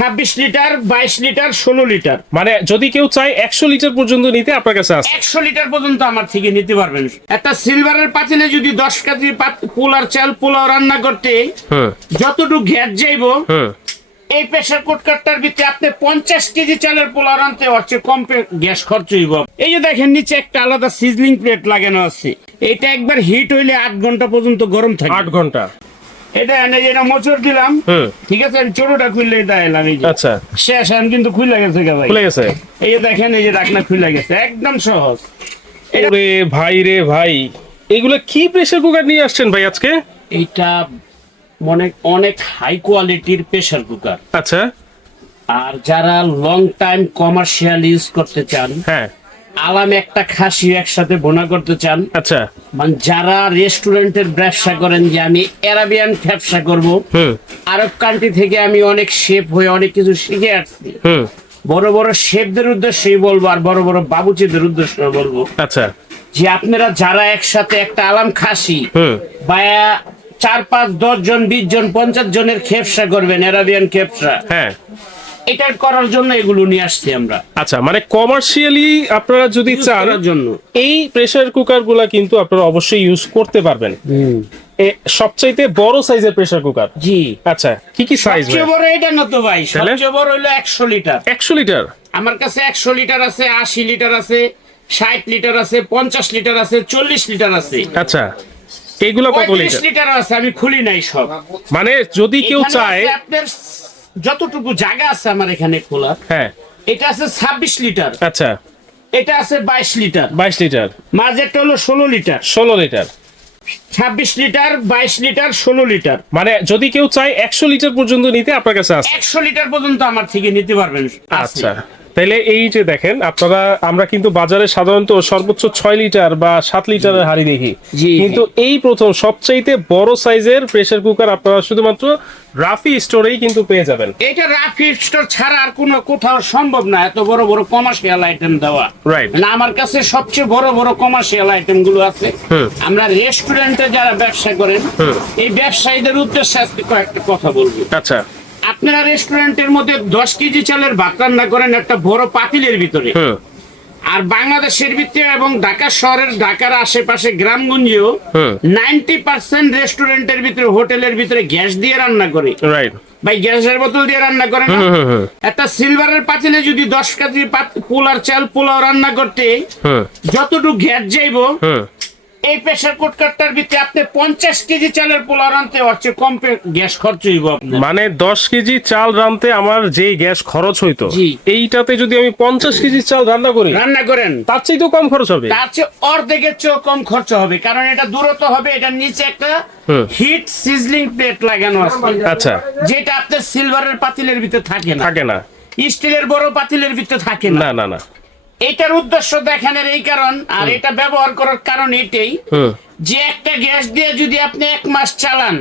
ছাব্বিশ লিটার বাইশ লিটার ষোলো লিটার। মানে যদি কেউ চায় একশো লিটার পর্যন্ত নিতে আপনার কাছে আছে। একশো লিটার পর্যন্ত আমার থেকে নিতে পারবেন। একটা সিলভারের পাতিলে যদি দশ কেজি পোলার চাল পোলাও রান্না করতে যতটুকু গ্যাস যাইব হুম। এই প্রেসার কুকারটার ভিতরে আপনি পঞ্চাশ কেজি চালের পোলাও রানতে হচ্ছে কম গ্যাস খরচ হইব। এই যে দেখেন নিচে একটা আলাদা সিজলিং প্লেট লাগানো আছে। এটা একবার হিট হইলে আট ঘণ্টা পর্যন্ত গরম থাকে। আট ঘণ্টা। এটা এনে যেটা মোচড় দিলাম ঠিক আছে আমি ছোটটা খুললে এটা এলাম এই যে। আচ্ছা। শেষ এখন কিন্তু খুলে গেছে ভাই। খুলে গেছে? এই যে দেখেন এই যে ডাকনা খুলে গেছে একদম সহজ। ওরে ভাই রে ভাই এগুলো কি প্রেসার কুকার নিয়ে আসছেন ভাই আজকে? এইটা মনে অনেক হাই কোয়ালিটির প্রেসার কুকার আচ্ছা। আর যারা লং টাইম কমার্শিয়াল ইউজ করতে চান হ্যাঁ। আলাম একটা খাসি একসাথে বোনা করতে চান। আচ্ছা। মানে যারা রেস্টুরেন্টের ব্যবসা করেন যে আমি অ্যারাবিয়ান ব্যবসা করব আরব কান্ট্রি থেকে আমি অনেক শেফ হয়ে অনেক কিছু শিখে আসছি। বড় বড় শেফদের উদ্দেশ্যেই বলব আর বড় বড় বাবুচিদের উদ্দেশ্যে বলব। আচ্ছা। যে আপনারা যারা একসাথে একটা আলাম খাসি বা চার পাঁচ দশ জন বিশ জন পঞ্চাশ জনের খেপসা করবেন অ্যারাবিয়ান খেপসা। হ্যাঁ। এটা করার জন্য এগুলো নিয়ে আসছি আমরা। আচ্ছা মানে কমার্শিয়ালি আপনারা যদি চান জন্য। এই প্রেসার কুকারগুলা কিন্তু আপনারা অবশ্যই ইউজ করতে পারবেন। সবচাইতে বড় সাইজের প্রেসার কুকার জি। আচ্ছা কি কি সাইজ সবচেয়ে বড় এটা না তো ভাই? সবচেয়ে বড় হলো একশো লিটার একশো লিটার আমার কাছে একশো লিটার আছে আশি লিটার আছে ষাট লিটার আছে পঞ্চাশ লিটার আছে চল্লিশ লিটার আছে। আচ্ছা এইগুলো কত লিটার লিটার আছে আমি খুলি নাই সব। মানে যদি কেউ চায় আপনার যতটুকু জায়গা আছে আমার এখানে খোলা হ্যাঁ। এটা আছে ছাব্বিশ লিটার। আচ্ছা। এটা আছে বাইশ লিটার। বাইশ লিটার। মাঝেরটা হলো ষোলো লিটার। ষোলো লিটার। ছাব্বিশ লিটার বাইশ লিটার ষোলো লিটার। মানে যদি কেউ চায় একশো লিটার পর্যন্ত নিতে আপনার কাছে একশো লিটার পর্যন্ত আমার থেকে নিতে পারবেন। আচ্ছা। তাইলে এই যে দেখেন আপনারা আমরা কিন্তু বাজারে সাধারণত সর্বোচ্চ ছয় লিটার বা সাত লিটারের হাড়ি দেখি। কিন্তু এই প্রথম সবচাইতে বড় সাইজের প্রেসার কুকার আপনারা শুধুমাত্র রাফি স্টোরেই কিন্তু পেয়ে যাবেন। এটা রাফিড স্টোর ছাড়া আর কোনো কোথাও সম্ভব না এত বড় বড় কমার্শিয়াল আইটেম দেওয়া। Right. না আমার কাছে সবচেয়ে বড় বড় কমার্শিয়াল আইটেমগুলো আছে। আমরা রেস্টুরেন্টে যারা ব্যবসা করেন এই ব্যবসায়ীদের উদ্দেশ্যে আজকে কয়েকটা কথা বলব। আচ্ছা। আপনারা রেস্টুরেন্টের মধ্যে দশ কেজি চালের ভাত রান্না করেন একটা বড় পাতিলের ভিতরে। আর বাংলাদেশের ভিতরে এবং ঢাকা শহরের ঢাকার আশেপাশে গ্রামগঞ্জেও। নাইনটি পার্সেন্ট রেস্টুরেন্টের ভিতরে হোটেলের ভিতরে গ্যাস দিয়ে রান্না করে। ভাই গ্যাসের বোতল দিয়ে রান্না করে না? একটা সিলভারের পাতিলে যদি দশ কেজি পোলার চাল পোলাও রান্না করতে যতটুকু গ্যাস যাইব এই প্রেসার কুকারটার ভিতরে আপনি পঞ্চাশ কেজি চালের পোলা রানতে হচ্ছে কম গ্যাস খরচ হইব মানে দশ কেজি চাল রানতে আমার যে গ্যাস খরচ হইতো এইটাতে যদি আমি পঞ্চাশ কেজি চাল রান্না করি রান্না করেন। তার চেয়ে তো কম খরচ হবে। তার চেয়ে অর্ধেকের চেয়েও কম খরচ হবে কারণ এটা দূরত্ব হবে এটার নিচে একটা হিট সিজলিং প্লেট লাগানো আছে। আচ্ছা। যেটা আপনার সিলভারের পাতিলের ভিতরে থাকে না। থাকে না। স্টিলের বড় পাতিলের ভিতরে থাকে না না না। এটার উদ্দেশ্য দেখানোর এই কারণ আর এটা ব্যবহার করার কারণ এটাই। যে একটা গ্যাস দিয়ে যদি আপনি এক মাস চালান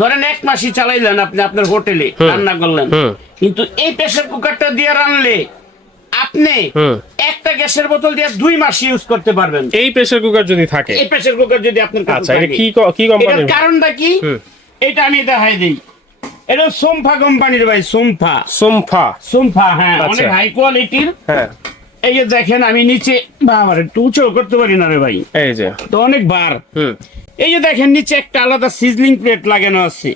ধরেন এক মাসই চালাইলেন আপনি আপনার হোটেলে রান্না করলেন। কিন্তু এই প্রেসার কুকারটা দিয়ে রানলে আপনি একটা গ্যাসের বোতল দিয়ে দুই মাস ইউজ করতে পারবেন। এই প্রেসার কুকার যদি থাকে। এই প্রেসার কুকার যদি আপনার কাছে আচ্ছা এটা কি কি কোম্পানির কারণটা কি? এটা আমি দেখাই দিই। এটা সোমফা কোম্পানির ভাই সোমফা। সোমফা। সোমফা হ্যাঁ আচ্ছা। অনেক হাই কোয়ালিটির হ্যাঁ। এই যে দেখেন আমি নিচে বাবার একটু উঁচু করতে পারি না রে ভাই। এই যে। তো অনেক বার। এই যে দেখেন নিচে একটা আলাদা সিজলিং প্লেট লাগানো আছে।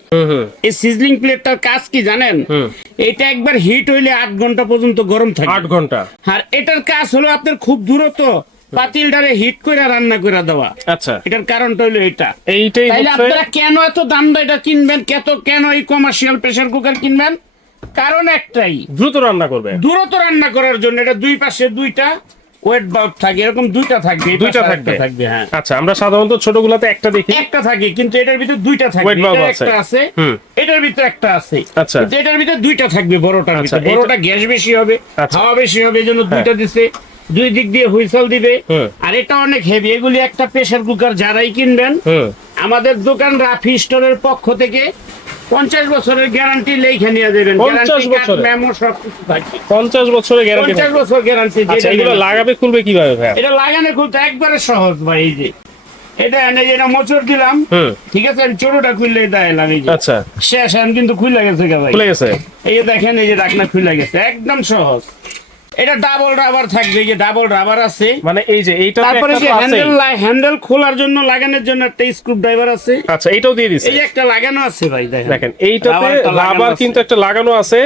এই সিজলিং প্লেটটার কাজ কি জানেন? এটা একবার হিট হইলে আট ঘণ্টা পর্যন্ত গরম থাকে। আট ঘণ্টা। আর এটার কাজ হলো আপনার খুব দূরত্ব পাতিলটারে হিট করে রান্না করে দেওয়া। আচ্ছা। এটার কারণটা হলো এটা এইটাই হচ্ছে আপনারা কেন এত দাম এটা কিনবেন? কত কেন এই কমার্শিয়াল প্রেসার কুকার কিনবেন? কারণ একটাই। দ্রুত রান্না করবে। দূরত্ব রান্না করার জন্য এটা দুই পাশে দুইটা ওয়েট বাল্ব থাকে এরকম দুইটা থাকবে দুইটা থাকবে। থাকবে হ্যাঁ। আচ্ছা আমরা সাধারণত ছোটগুলাতে একটা দেখি। একটা থাকে কিন্তু এটার ভিতরে দুইটা bulb এটার আছে। একটা আছে হুম। এটার ভিতরে একটা আছে। আচ্ছা। এটার ভিতরে দুইটা থাকবে বড়টার আচ্ছা, ভিতরে। বড়টা গ্যাস বেশি হবে আচ্ছা। হ্যাঁ। হাওয়া বেশি হবে এই জন্য দুইটা দিছে। দুই দিক দিয়ে হুইসেল দিবে। আর এটা অনেক হেভি এগুলি একটা প্রেসার কুকার যারাই কিনবেন আমাদের দোকান রাফি স্টোরের পক্ষ থেকে পঞ্চাশ বছরের গ্যারান্টি লেখা নিয়ে দেবেন 50 গ্যারান্টি কার্ড বছরের? মেমো সব কিছু থাকে পঞ্চাশ বছরের গ্যারান্টি পঞ্চাশ বছর গ্যারান্টি আচ্ছা এগুলো লাগাবে খুলবে কীভাবে ভাই? এটা লাগানো খুলতে একবারে সহজ ভাই এই যে। এটা এনে যেটা মোচড় দিলাম ঠিক আছে আমি ছোটটা খুললে এটা এলাম এই যে। আচ্ছা। শেষ এখন কিন্তু খুলে গেছে ভাই। খুলে গেছে? এই যে দেখেন এই যে ডাকনা খুলে গেছে একদম সহজ। এটা ডাবল রাবার থাকবে যে ডাবল রাবার আছে। মানে এই যে এইটা তারপরে যে হ্যান্ডেল হ্যান্ডেল খোলার জন্য লাগানোর জন্য একটা স্ক্রু ড্রাইভার আছে। আচ্ছা এটাও দিয়ে দিছে। এই একটা লাগানো আছে ভাই দেখেন। এইটাতে রাবার কিন্তু একটা লাগানো আছে।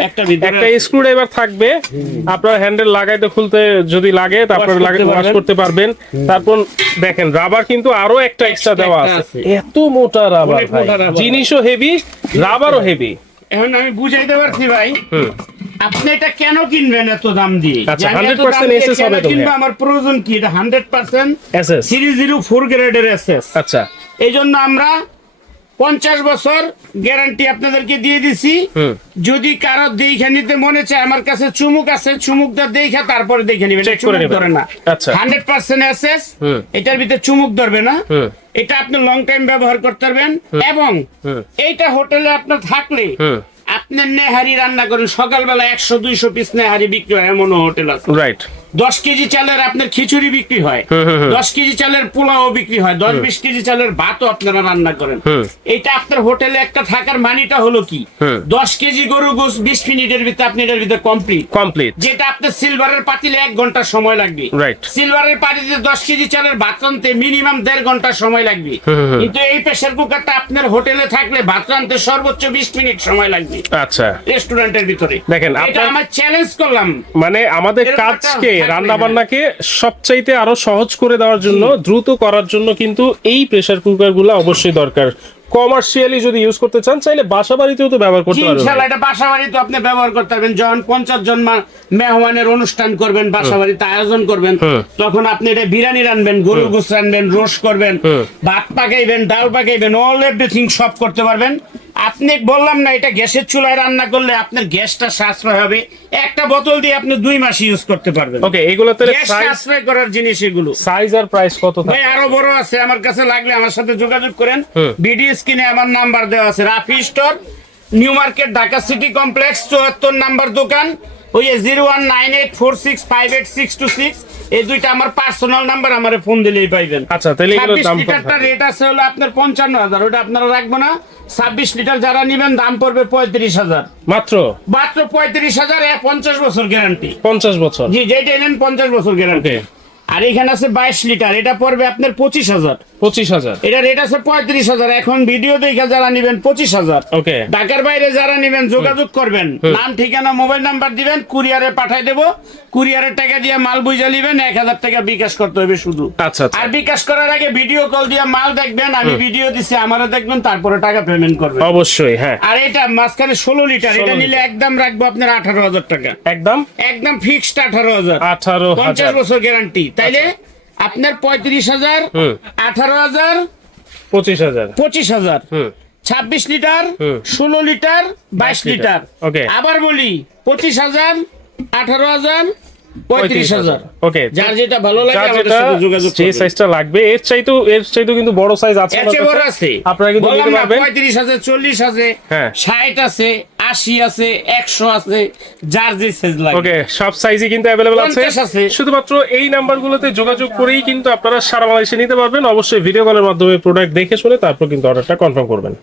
একটা। স্ক্রু ড্রাইভার থাকবে। আপনার হ্যান্ডেল লাগাইতে খুলতে যদি লাগে তারপরে ওয়াশ করতে পারবেন। তারপর দেখেন রাবার কিন্তু আরও একটা এক্সট্রা দেওয়া আছে। এত মোটা রাবার ভাই মোটা রাবার। জিনিসও হেভি রাবারও হেভি এখন আমি বুঝাইতে পারছি ভাই। হুম। আপনি এটা কেন কিনবেন এত দাম দিয়ে? আচ্ছা, যে আমি এত 100% দাম দিয়ে SS কেন হবে তো কিনবো? আমার প্রয়োজন কি? এটা hundred percent SS series zero four গ্রেডের এসএস আচ্ছা। এই জন্য আমরা পঞ্চাশ বছর গ্যারান্টি আপনাদেরকে দিয়ে দিছি। যদি কারও দেখে নিতে মনে চায় আমার কাছে চুমুক আছে চুমুকটা দেখে তারপরে দেখে নিবেন। চুমুক ধরে না। হান্ড্রেড পার্সেন্ট এসএস হুম। এটার ভিতরে চুমুক ধরবে না। এটা আপনি লং টাইম ব্যবহার করতে পারবেন এবং। এইটা হোটেলে আপনার থাকলে নেহারি রান্না করেন। সকালবেলা একশো দুইশো পিস নেহারি বিক্রি হয় এমনও হোটেল আছে। রাইট দশ কেজি চালের আপনার খিচুড়ি বিক্রি হয়। দশ কেজি চালের পোলাও বিক্রি হয় দশ বিশ কেজি চালের ভাতও আপনারা রান্না করেন। এটা আপনার হোটেলে একটা থাকার মানিটা হলো কি? দশ কেজি গরু গোস বিশ মিনিটের ভিতরে আপনি এটার ভিতরে কমপ্লিট কমপ্লিট যেটা আপনার সিলভারের পাতিলে এক ঘণ্টা সময় লাগবে। সিলভারের পাতিলে দশ কেজি চালের ভাত রানতে মিনিমাম দেড় ঘণ্টা সময় লাগবে। কিন্তু এই প্রেসার কুকারটা আপনার হোটেলে থাকলে ভাত রানতে সর্বোচ্চ বিশ মিনিট সময় লাগবে। আচ্ছা। রেস্টুরেন্টের ভিতরে। দেখেন, এটা আমার চ্যালেঞ্জ করলাম। মানে আমাদের কাজকে রান্না বান্নাকে সবচাইতে আরও সহজ করে দেওয়ার জন্য দ্রুত করার জন্য কিন্তু এই প্রেসার কুকারগুলো অবশ্যই দরকার। কমার্শিয়ালি যদি ইউজ করতে চান চাইলে বাসা বাড়িতেও তো ব্যবহার করতে পারবেন। ইনশাল্লাহ এটা বাসা বাড়িতে আপনি ব্যবহার করতে পারবেন। যখন পঞ্চাশ জন মা- মেহমানের অনুষ্ঠান করবেন বাসা বাড়িতে আয়োজন করবেন তখন আপনি এটা বিরিয়ানি রানবেন গরু গোস রানবেন রোস্ট করবেন। ভাত পাকাইবেন ডাল পাকাইবেন অল এভরিথিং সব করতে পারবেন। আপনি বললাম না এটা গ্যাসের চুলায় রান্না করলে আপনার গ্যাসটা সাশ্রয় হবে। একটা বোতল দিয়ে আপনি দুই মাস ইউজ করতে পারবেন। ওকে এগুলোতে গ্যাস সাশ্রয় করার জিনিস এগুলো। সাইজ আর প্রাইস কত ভাই আরও বড় আছে আমার কাছে লাগলে আমার সাথে যোগাযোগ করেন। বিডি ভিডিও স্ক্রিনে আমার নাম্বার দেওয়া আছে। Rafi store new market Dhaka city complex চুয়াত্তর নাম্বার দোকান। ওই zero one nine eight four six five eight six two six এই দুইটা আমার পার্সোনাল নাম্বার আমার ফোন দিলেই পাইবেন। আচ্ছা তাহলে ছাব্বিশ লিটারটা রেট আছে হলো আপনার পঞ্চান্ন হাজার ওটা আপনারা রাখব না। ছাব্বিশ লিটার যারা নিবেন দাম পড়বে পঁয়ত্রিশ হাজার। মাত্র? মাত্র পঁয়ত্রিশ হাজার পঞ্চাশ বছর গ্যারান্টি পঞ্চাশ বছর। জি যেটা এনেন পঞ্চাশ বছর গ্যারান্টি আর এখানে আছে বাইশ লিটার। এটা পড়বে আপনার পঁচিশ হাজার। পঁচিশ হাজার। এটা রেট আছে পঁয়ত্রিশ হাজার। এখন ভিডিও দেখে যারা নিবেন পঁচিশ হাজার। ওকে ঢাকার বাইরে যারা নিবেন যোগাযোগ করবেন। নাম ঠিকানা মোবাইল নাম্বার দিবেন কুরিয়ারে পাঠাই দেবো। কুরিয়ারের টাকা দিয়ে মাল বুঝে নিবেন এক হাজার টাকা বিকাশ করতে হবে শুধু। আচ্ছা আচ্ছা। আর বিকাশ করার আগে ভিডিও কল দিয়ে মাল দেখবেন আমি ভিডিও দিচ্ছি আমারও দেখবেন তারপরে টাকা পেমেন্ট করবেন। অবশ্যই হ্যাঁ। আর এটা মাঝখানে ষোলো লিটার এটা নিলে একদম রাখব আপনার আঠারো হাজার টাকা। একদম? একদম ফিক্সড আঠারো হাজার। আঠারো পঞ্চাশ বছর গ্যারান্টি তাইলে আপনার পঁয়ত্রিশ হাজার আঠারো হাজার পঁচিশ হাজার। পঁচিশ হাজার। হুম। ছাব্বিশ লিটার ষোলো লিটার বাইশ লিটার। লিটার। আবার বলি পঁচিশ হাজার আঠারো হাজার পঁয়ত্রিশ হাজার। ওকে যার যেটা ভালো লাগে আমাদের সাথে যোগাযোগ যে সাইজটা লাগবে। এর চাইতেও এর চাইতেও কিন্তু বড় সাইজ আছে। এর আমার চেয়ে বড় আছে। আপনারা কিন্তু নিতে পারবেন। পঁয়ত্রিশ আছে চল্লিশ আছে। ষাট আছে আশি আছে একশো আছে যার যে সাইজ লাগে। ওকে সব সাইজই কিন্তু অ্যাভেলেবল আছে। 50 আছে। শুধুমাত্র এই নাম্বারগুলোতে যোগাযোগ করেই কিন্তু আপনারা সারা বাংলাদেশে নিতে পারবেন। অবশ্যই ভিডিও কলের মাধ্যমে প্রোডাক্ট দেখে শুনে তারপর কিন্তু অর্ডারটা কনফার্ম করবেন।